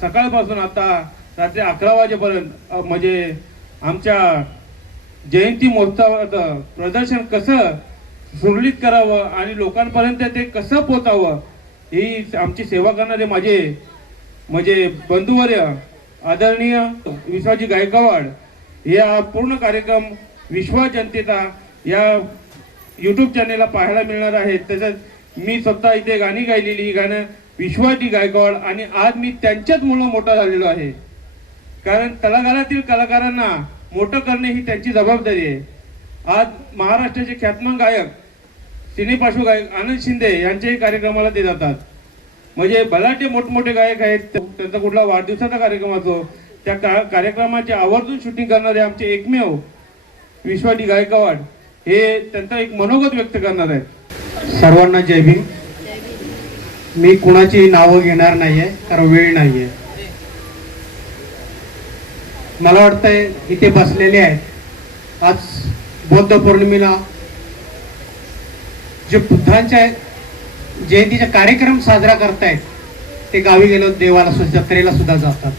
सकाळपासून आता रात्री 11 वाजेपर्यंत म्हणजे आमच्या जयंती महोत्सवाचं प्रदर्शन कसं सुरळीत करावं आणि लोकांपर्यंत ते कसं पोचावं ही आमची सेवा करणारे माझे म्हणजे बंधुवर्य आदरणीय विश्वाजी गायकवाड या पूर्ण कार्यक्रम विश्वास जनतेचा या यूट्यूब चॅनेलला पाहायला मिळणार आहे। तसंच मी स्वतः इथे गाणी गायलेली ही गाणं विश्वाजी गायकवाड आणि आज मी त्यांच्याच मुळे मोठा झालेलो आहे, कारण तळागाळातील कलाकारांना मोठं करणे ही त्यांची जबाबदारी आहे। आज महाराष्ट्राचे ख्यातनाम गायक सिने पार्श्वगायक आनंद शिंदे यांच्याही कार्यक्रमाला ते जातात, म्हणजे भलाटे मोठमोठे गायक आहेत, त्यांचा कुठला वाढदिवसाचा कार्यक्रम असो त्या कार्यक्रमाचे आवर्जून शूटिंग करणारे आमचे एकमेव विश्वाजी गायकवाड हे त्यांचा एक मनोगत व्यक्त करणार आहेत। सर्वांना जय भीम। मी कुणाची नावं घेणार नाहीये कारण वेळ नाहीये। मला वाटतंय इथे बसलेले आहेत आज बौद्ध पौर्णिमेला जे बुद्धांच्या जयंतीचा कार्यक्रम साजरा करतायत ते गावी गेलो देवाला सुद्धा जत्रेला सुद्धा जातात,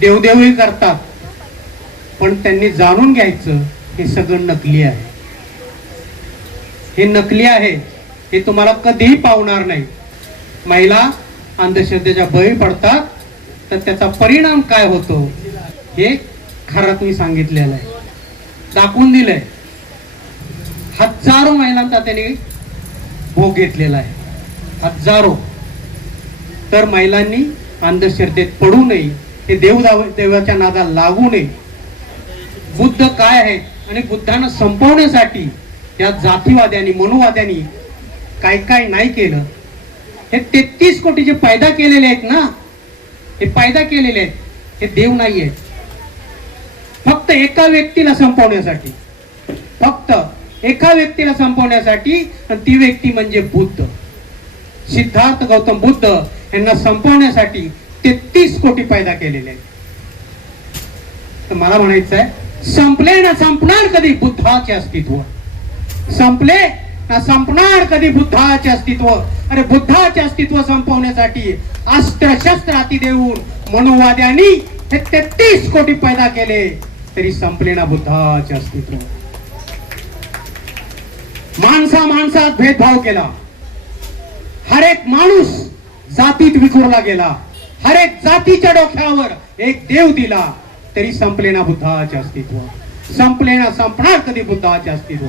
देवदेवही करतात, पण त्यांनी जाणून घ्यायचं हे सगळं नकली आहे। हे नकली आहे, हे तुम्हाला कधीही पावणार नाही। महिला अंधश्रद्धेच्या बळी पडतात तर त्याचा परिणाम काय होतो हे खरंच मी सांगितलेलं आहे, दाखवून दिलंय। हजारो महिलांचा त्यांनी भोग घेतलेला आहे, हजारो। तर महिलांनी अंधश्रद्धेत पडू नये, हे देवाच्या नादाला लागू नये। बुद्ध काय आहे आणि बुद्धांना संपवण्यासाठी या जातीवाद्यांनी मनुवाद्यांनी काय काय नाही केलं। हे 33 कोटी जे पैदा केलेले आहेत ना, हे पैदा केलेले आहेत, हे देव नाही आहेत, फक्त एका व्यक्तीला संपवण्यासाठी, फक्त एका व्यक्तीला संपवण्यासाठी, आणि ती व्यक्ती म्हणजे बुद्ध। सिद्धार्थ गौतम बुद्ध यांना संपवण्यासाठी 33 कोटी पैदा केलेले आहेत। तर मला म्हणायचं आहे, संपले ना संपणार कधी बुद्धाचे अस्तित्व, संपले ना संपणार कधी बुद्धाचे अस्तित्व। अरे बुद्धाचे अस्तित्व संपवण्यासाठी अस्त्र शस्त्र हाती देऊन मनुवाद्यांनी हे 33 कोटी पैदा केले, तरी संपले ना बुद्धाचे अस्तित्व। माणसा माणसात भेदभाव केला, हर एक माणूस जातीत विखुरला गेला, हर एक जातीच्या डोक्यावर एक देव दिला, तरी संपले ना बुद्धाचे अस्तित्व, संपले ना संपणार कधी बुद्धाचे अस्तित्व।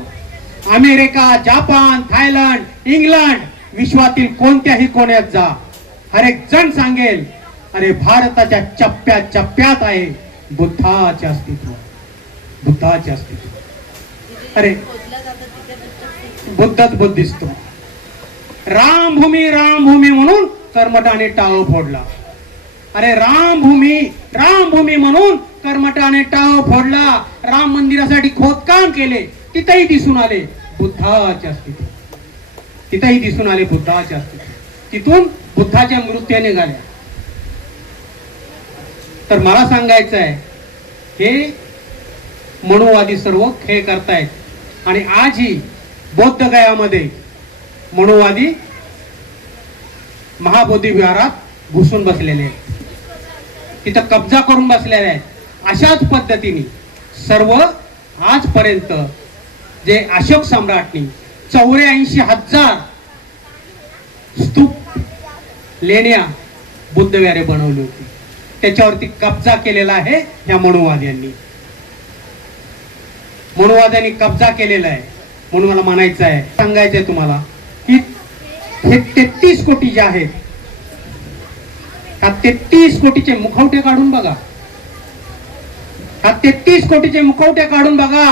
अमेरिका, जापान, थायलंड, इंग्लंड, विश्वातील कोणत्याही कोण्यात जा, हर एक जण सांगेल अरे भारताच्या चप्प्यात चप्प्यात आहे बुद्धाचे अस्तित्व, बुद्धाचे अस्तित्व। अरे बुद्धच बुद्ध दिसतो। रामभूमी रामभूमी म्हणून कर्मठाने टाळ फोडला, अरे रामभूमी म्हणून कर्मठाने टाळ फोडला, राम मंदिरासाठी खोदकाम केले, तिथेही दिसून आले बुद्धाचे अस्तित्व, तिथेही दिसून आले बुद्धाचे अस्तित्व, तिथून बुद्धाच्या मूर्त्या निघाल्या। तर मला सांगायचं आहे, हे मनुवादी सर्व खेळ करतायत आणि आजही बौद्ध गयामध्ये मनुवादी महाबोधी विहारात घुसून बसलेले आहेत, तिथं कब्जा करून बसलेले आहेत। अशाच पद्धतीने सर्व आजपर्यंत जे अशोक सम्राटनी 84,000 स्तूप लेण्या बुद्ध विहारे बनवली होती, त्याच्यावरती कब्जा केलेला आहे या मनुवाद्यांनी, मनुवाद्यांनी कब्जा केलेला आहे। म्हणून मला म्हणायचं आहे, सांगायचंय तुम्हाला की हे 33 कोटी जे आहेत, हा 33 कोटीचे मुखवटे काढून बघा, हा 33 कोटीचे मुखवटे काढून बघा,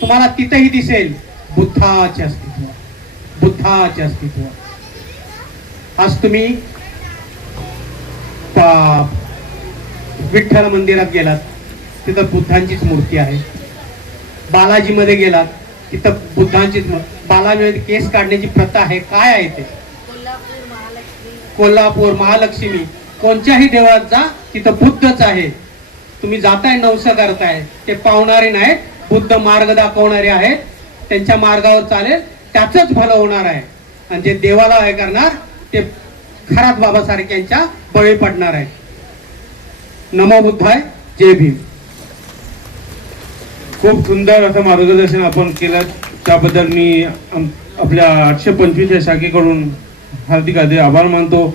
तुम्हाला तिथेही दिसेल बुद्धाचे अस्तित्व, बुद्धाचे अस्तित्व। आज तुम्ही विठ्ठल मंदिरात गेलात, तिथं बुद्धांचीच मूर्ती आहे। बालाजी मध्ये गेलात, तिथं बुद्धांचीच, बालाजीमध्ये केस काढण्याची प्रथा आहे, काय आहे ते? कोल्हापूर महालक्ष्मी, कोणत्याही देवळात जा तिथं बुद्धच आहे। तुम्ही जाताय नवस करताय, ते पावणारे नाहीत, बुद्ध मार्ग दाखवणारे आहेत, त्यांच्या मार्गावर चालेल त्याच भलं होणार आहे। आणि जे देवाला हे करणार ते खरात बाबासारख्यांच्या बळी पडणार आहेत. नमो बुद्धाय. जय भीम. खूप सुंदर असं मार्गदर्शन आपण केलं, त्याबद्दल मी आपल्या 825 या शाखेकडून हार्दिक आभार मानतो.